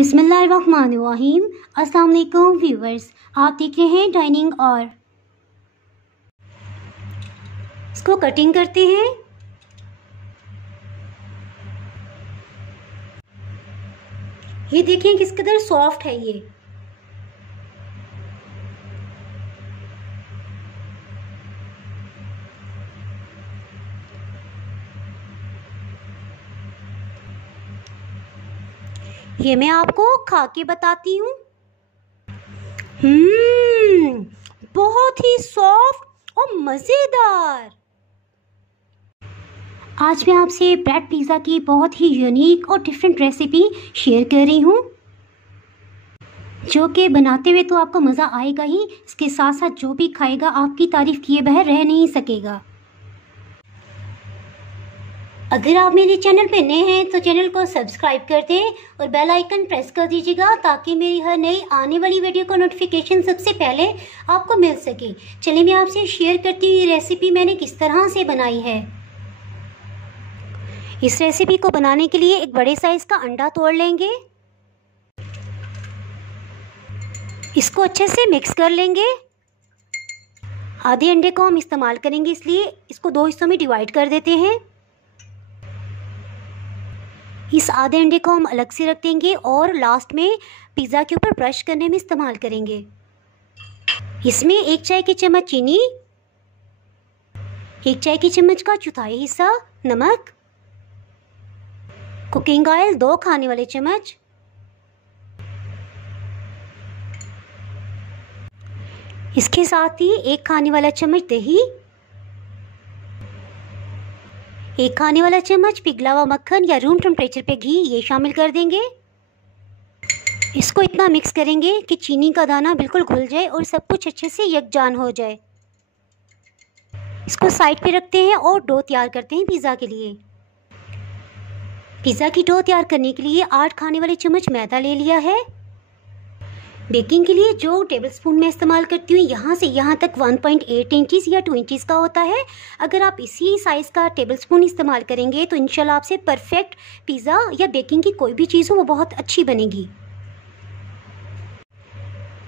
बिस्मिल्लाहिर्रहमानिर्रहीम। अस्सलाम वालेकुम व्यूवर्स, आप देख रहे हैं डाइनिंग और इसको कटिंग करते हैं। ये देखिए किस कदर सॉफ्ट है ये। ये मैं आपको खा के बताती हूँ। बहुत ही सॉफ्ट और मज़ेदार। आज मैं आपसे ब्रेड पिज़्ज़ा की बहुत ही यूनिक और डिफरेंट रेसिपी शेयर कर रही हूँ, जो कि बनाते हुए तो आपको मज़ा आएगा ही, इसके साथ साथ जो भी खाएगा आपकी तारीफ़ किए बगैर रह नहीं सकेगा। अगर आप मेरे चैनल पे नए हैं तो चैनल को सब्सक्राइब कर दें और बेल आइकन प्रेस कर दीजिएगा, ताकि मेरी हर नई आने वाली वीडियो का नोटिफिकेशन सबसे पहले आपको मिल सके। चलिए मैं आपसे शेयर करती हुई रेसिपी मैंने किस तरह से बनाई है। इस रेसिपी को बनाने के लिए एक बड़े साइज़ का अंडा तोड़ लेंगे। इसको अच्छे से मिक्स कर लेंगे। आधे अंडे को हम इस्तेमाल करेंगे, इसलिए इसको दो हिस्सों में डिवाइड कर देते हैं। इस आधे अंडे को हम अलग से रख देंगे और लास्ट में पिज़्ज़ा के ऊपर ब्रश करने में इस्तेमाल करेंगे। इसमें 1 चाय की चम्मच चीनी, 1 चाय की चम्मच का चौथाई हिस्सा नमक, कुकिंग ऑयल 2 खाने वाले चम्मच, इसके साथ ही 1 खाने वाला चम्मच दही, 1 खाने वाला चम्मच पिघला हुआ मक्खन या रूम टेम्परेचर पे घी, ये शामिल कर देंगे। इसको इतना मिक्स करेंगे कि चीनी का दाना बिल्कुल घुल जाए और सब कुछ अच्छे से यकजान हो जाए। इसको साइड पे रखते हैं और डो तैयार करते हैं पिज़्ज़ा के लिए। पिज़्ज़ा की डो तैयार करने के लिए 8 खाने वाले चम्मच मैदा ले लिया है। बेकिंग के लिए जो टेबलस्पून मैं इस्तेमाल करती हूँ, यहाँ से यहाँ तक 1.8 इंचज़ या 2 इंचज़ का होता है। अगर आप इसी साइज़ का टेबलस्पून इस्तेमाल करेंगे तो इंशाल्लाह आपसे परफेक्ट पिज़्ज़ा या बेकिंग की कोई भी चीज़ हो वो बहुत अच्छी बनेगी।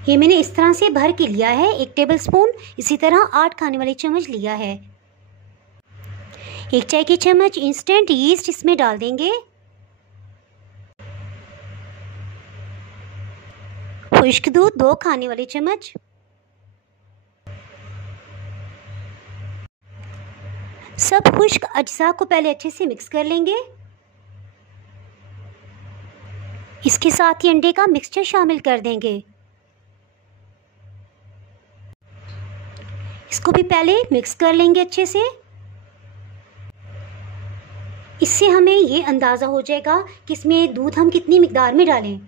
ये मैंने इस तरह से भर के लिया है 1 टेबलस्पून। इसी तरह 8 खाने वाले चम्मच लिया है। 1 चाय की चम्मच इंस्टेंट यीस्ट इसमें डाल देंगे। खुश्क दूध 2 खाने वाले चम्मच, सब खुश्क अज्जा को पहले अच्छे से मिक्स कर लेंगे। इसके साथ ही अंडे का मिक्सचर शामिल कर देंगे। इसको भी पहले मिक्स कर लेंगे अच्छे से। इससे हमें ये अंदाज़ा हो जाएगा कि इसमें दूध हम कितनी मिकदार में डालें।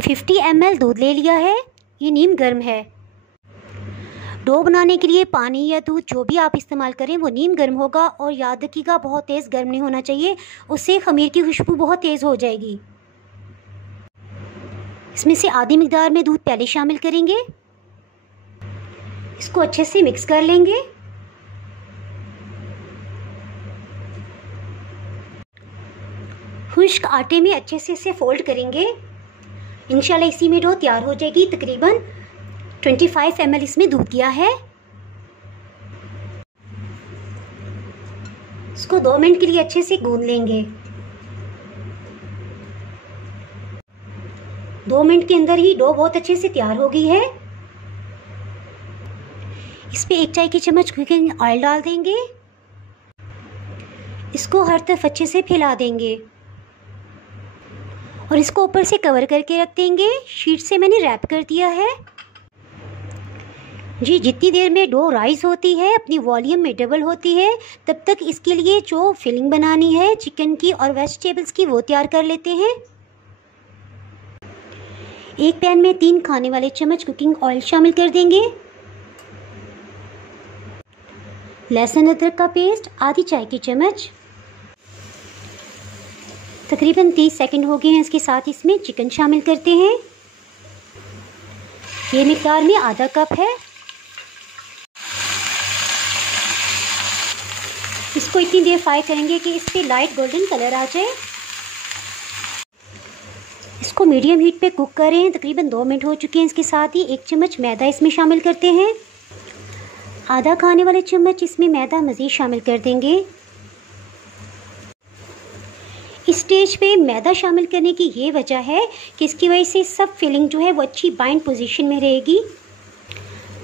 50 ml दूध ले लिया है, ये नीम गर्म है। डो बनाने के लिए पानी या दूध जो भी आप इस्तेमाल करें वो नीम गर्म होगा, और याद रखिएगा बहुत तेज़ गर्म नहीं होना चाहिए, उससे खमीर की खुशबू बहुत तेज़ हो जाएगी। इसमें से आधी मिकदार में दूध पहले शामिल करेंगे। इसको अच्छे से मिक्स कर लेंगे। खुश्क आटे में अच्छे से इसे फोल्ड करेंगे। इंशाल्लाह इसी में डो तैयार हो जाएगी। तकरीबन 25 ml इसमें दूध किया है। इसको 2 मिनट के लिए अच्छे से गूंद लेंगे। 2 मिनट के अंदर ही डो बहुत अच्छे से तैयार हो गई है। इस पे 1 चाय की चम्मच कुकिंग ऑयल डाल देंगे। इसको हर तरफ अच्छे से फैला देंगे और इसको ऊपर से कवर करके रख देंगे। शीट से मैंने रैप कर दिया है। जी, जितनी देर में डो राइस होती है, अपनी वॉल्यूम में डबल होती है, तब तक इसके लिए जो फिलिंग बनानी है चिकन की और वेजिटेबल्स की वो तैयार कर लेते हैं। एक पैन में 3 खाने वाले चम्मच कुकिंग ऑयल शामिल कर देंगे। लहसुन अदरक का पेस्ट आधी चाय की चम्मच, तकरीबन 30 सेकंड हो गए हैं। इसके साथ इसमें चिकन शामिल करते हैं। ये मिकदार में आधा कप है। इसको इतनी देर फ्राई करेंगे कि इस पे लाइट गोल्डन कलर आ जाए। इसको मीडियम हीट पे कुक करें। तकरीबन 2 मिनट हो चुके हैं। इसके साथ ही 1 चम्मच मैदा इसमें शामिल करते हैं। आधा खाने वाले चम्मच इसमें मैदा मज़ीद शामिल कर देंगे। इस स्टेज पे मैदा शामिल करने की ये वजह है कि इसकी वजह से सब फिलिंग जो है वो अच्छी बाइंड पोजीशन में रहेगी।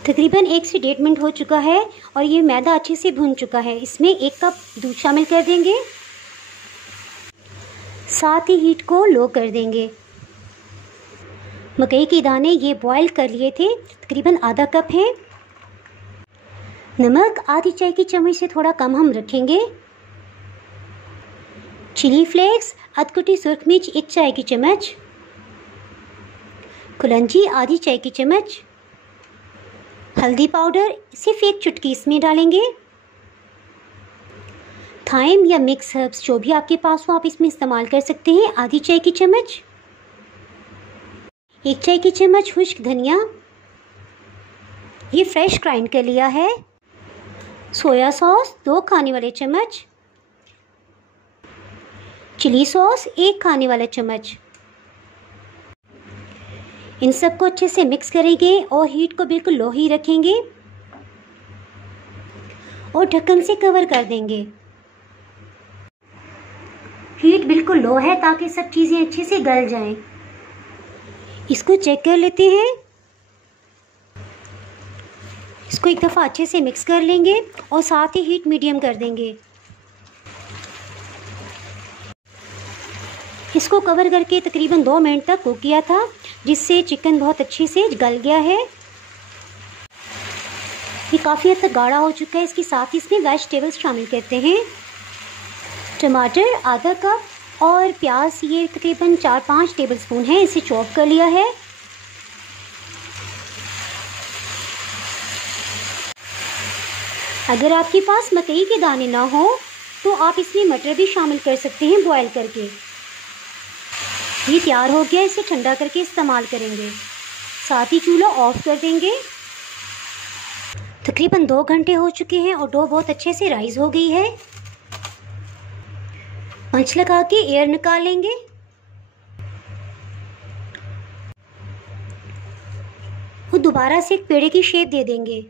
तकरीबन 1 से 1.5 मिनट हो चुका है और ये मैदा अच्छे से भुन चुका है। इसमें 1 कप दूध शामिल कर देंगे। साथ ही हीट को लो कर देंगे। मकई के दाने ये बॉईल कर लिए थे, तकरीबन आधा कप है। नमक आधी चाय की चम्मच से थोड़ा कम हम रखेंगे। चिली फ्लेक्स अधकुटी सुर्ख मिर्च 1 चाय की चम्मच। कुलंजी आधी चाय की चम्मच। हल्दी पाउडर सिर्फ 1 चुटकी इसमें डालेंगे। थाइम या मिक्स हर्ब्स जो भी आपके पास हो आप इसमें इस्तेमाल कर सकते हैं, आधी चाय की चम्मच। 1 चाय की चम्मच खुश्क धनिया, ये फ्रेश ग्राइंड कर लिया है। सोया सॉस 2 खाने वाले चम्मच। चिली सॉस 1 खाने वाला चम्मच। इन सबको अच्छे से मिक्स करेंगे और हीट को बिल्कुल लो ही रखेंगे और ढक्कन से कवर कर देंगे। हीट बिल्कुल लो है ताकि सब चीज़ें अच्छे से गल जाएं। इसको चेक कर लेते हैं। इसको एक दफ़ा अच्छे से मिक्स कर लेंगे और साथ ही हीट मीडियम कर देंगे। इसको कवर करके तकरीबन 2 मिनट तक कुक किया था, जिससे चिकन बहुत अच्छे से गल गया है। ये काफ़ी हद तक गाढ़ा हो चुका है। इसके साथ ही इसमें वेजिटेबल्स शामिल करते हैं। टमाटर आधा कप और प्याज ये तकरीबन 4-5 टेबलस्पून है, इसे चॉप कर लिया है। अगर आपके पास मकई के दाने ना हो तो आप इसमें मटर भी शामिल कर सकते हैं बॉयल करके। ये तैयार हो गया, इसे ठंडा करके इस्तेमाल करेंगे। साथ ही चूल्हा ऑफ कर देंगे। तकरीबन 2 घंटे हो चुके हैं और डो बहुत अच्छे से राइज हो गई है। पंच लगा के एयर निकाल लेंगे। और दोबारा से एक पेड़े की शेप दे देंगे।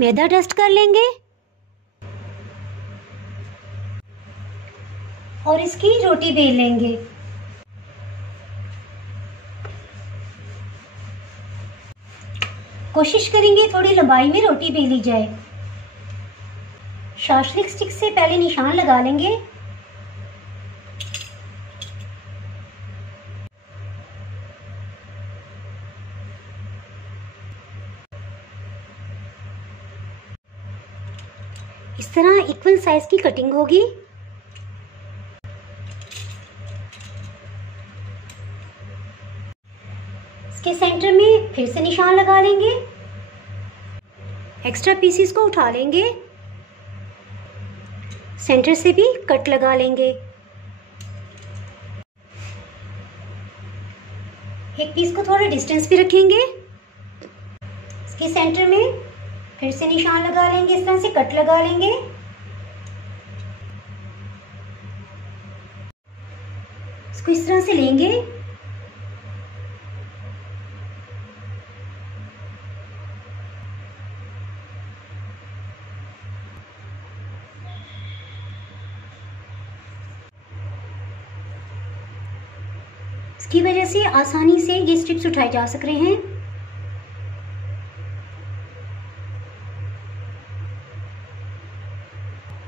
मैदा डस्ट कर लेंगे और इसकी रोटी बेल लेंगे। कोशिश करेंगे थोड़ी लंबाई में रोटी बेली जाए। शाशलिक स्टिक से पहले निशान लगा लेंगे। इस तरह इक्वल साइज की कटिंग होगी। इसके सेंटर में फिर से निशान लगा लेंगे। एक्स्ट्रा पीसीस को उठा लेंगे। सेंटर से भी कट लगा लेंगे। एक पीस को थोड़ा डिस्टेंस पे रखेंगे। इसके सेंटर में फिर से निशान लगा लेंगे। इस तरह से कट लगा लेंगे। इसको इस तरह से लेंगे। इसकी वजह से आसानी से ये स्ट्रिप्स उठाए जा सक रहे हैं।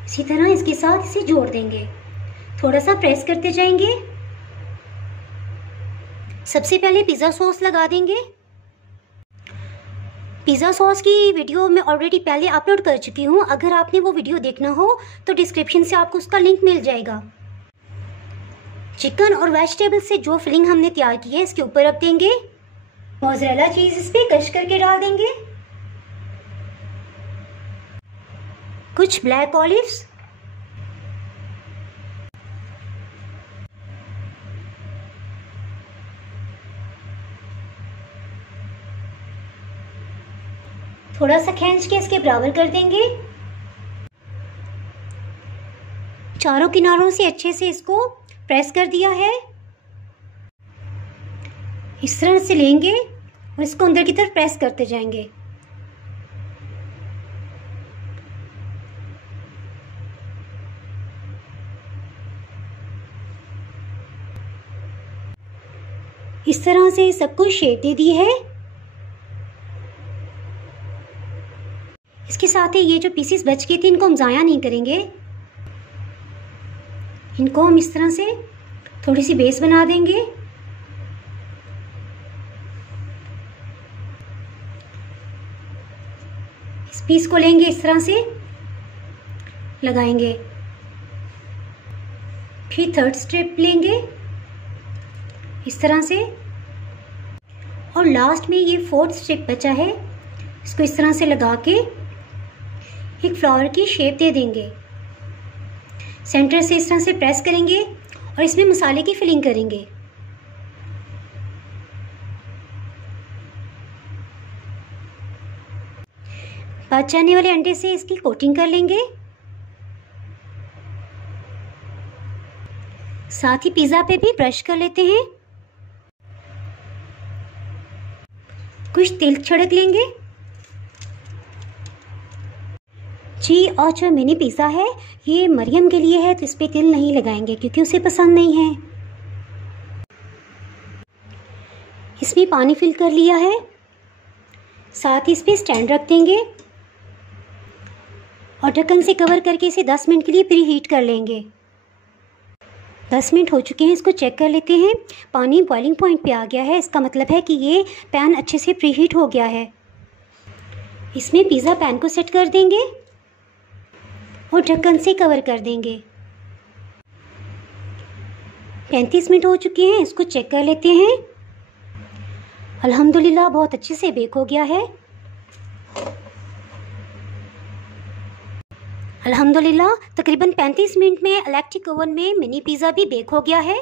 इसी तरह इसके साथ इसे जोड़ देंगे। थोड़ा सा प्रेस करते जाएंगे। सबसे पहले पिज़्ज़ा सॉस लगा देंगे। पिज़्ज़ा सॉस की वीडियो मैं ऑलरेडी पहले अपलोड कर चुकी हूँ। अगर आपने वो वीडियो देखना हो तो डिस्क्रिप्शन से आपको उसका लिंक मिल जाएगा। चिकन और वेजिटेबल से जो फिलिंग हमने तैयार की है इसके ऊपर रख देंगे। मोज़रेला चीज़ इस पे क्रश करके डाल देंगे। कुछ ब्लैक ऑलिव्स, थोड़ा सा खींच के इसके बराबर कर देंगे। चारों किनारों से अच्छे से इसको प्रेस कर दिया है। इस तरह से लेंगे और इसको अंदर की तरफ प्रेस करते जाएंगे। इस तरह से सबको शेप दे दी है। इसके साथ ही ये जो पीसेस बच गए थे इनको हम ज़ाया नहीं करेंगे। इनको हम इस तरह से थोड़ी सी बेस बना देंगे। इस पीस को लेंगे, इस तरह से लगाएंगे, फिर थर्ड स्ट्रिप लेंगे इस तरह से, और लास्ट में ये फोर्थ स्ट्रिप बचा है, इसको इस तरह से लगा के एक फ्लावर की शेप दे देंगे। सेंटर से इस तरह से प्रेस करेंगे और इसमें मसाले की फिलिंग करेंगे। बच जाने वाले अंडे से इसकी कोटिंग कर लेंगे। साथ ही पिज़्ज़ा पे भी ब्रश कर लेते हैं। कुछ तेल छिड़क लेंगे जी। और जो मिनी पिज़्ज़ा है ये मरियम के लिए है, तो इस पर तिल नहीं लगाएंगे क्योंकि उसे पसंद नहीं है। इसमें पानी फिल कर लिया है। साथ ही इस पर स्टैंड रख देंगे और ढक्कन से कवर करके इसे 10 मिनट के लिए प्री हीट कर लेंगे। 10 मिनट हो चुके हैं, इसको चेक कर लेते हैं। पानी बॉइलिंग पॉइंट पे आ गया है, इसका मतलब है कि ये पैन अच्छे से प्री हीट हो गया है। इसमें पिज़्ज़ा पैन को सेट कर देंगे और ढक्कन से कवर कर देंगे। 35 मिनट हो चुके हैं, इसको चेक कर लेते हैं। अल्हम्दुलिल्लाह बहुत अच्छे से बेक हो गया है। अल्हम्दुलिल्लाह तकरीबन 35 मिनट में इलेक्ट्रिक ओवन में मिनी पिज़्ज़ा भी बेक हो गया है।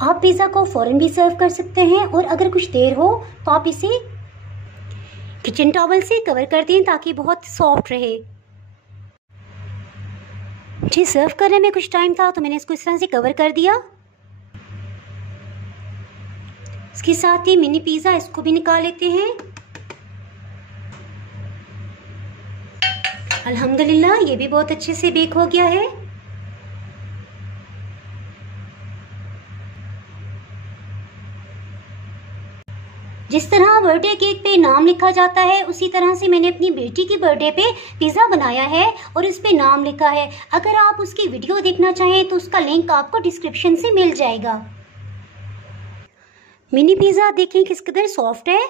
आप पिज़्ज़ा को फ़ौरन भी सर्व कर सकते हैं और अगर कुछ देर हो तो आप इसे किचन टॉवल से कवर कर दें ताकि बहुत सॉफ्ट रहे। जी सर्व करने में कुछ टाइम था तो मैंने इसको इस तरह से कवर कर दिया। इसके साथ ही मिनी पिज़्ज़ा इसको भी निकाल लेते हैं। अल्हम्दुलिल्लाह ये भी बहुत अच्छे से बेक हो गया है। जिस तरह बर्थडे केक पे नाम लिखा जाता है उसी तरह से मैंने अपनी बेटी की बर्थडे पे पिज़्ज़ा बनाया है और इस पे नाम लिखा है। अगर आप उसकी वीडियो देखना चाहें तो उसका लिंक आपको डिस्क्रिप्शन से मिल जाएगा। मिनी पिज़्ज़ा देखें किस कदर सॉफ्ट है।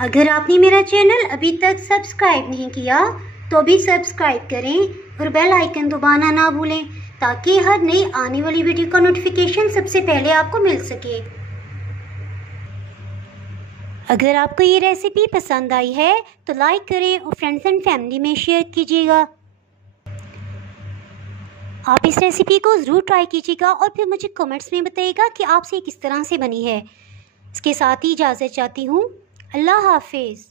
अगर आपने मेरा चैनल अभी तक सब्सक्राइब नहीं किया तो भी सब्सक्राइब करें और बेल आइकन दबाना ना भूलें ताकि हर नई आने वाली वीडियो का नोटिफिकेशन सबसे पहले आपको मिल सके। अगर आपको ये रेसिपी पसंद आई है तो लाइक करें और फ्रेंड्स एंड फैमिली में शेयर कीजिएगा। आप इस रेसिपी को ज़रूर ट्राई कीजिएगा और फिर मुझे कमेंट्स में बताइएगा कि आपसे किस तरह से बनी है। इसके साथ ही इजाज़त चाहती हूँ। अल्लाह हाफिज़।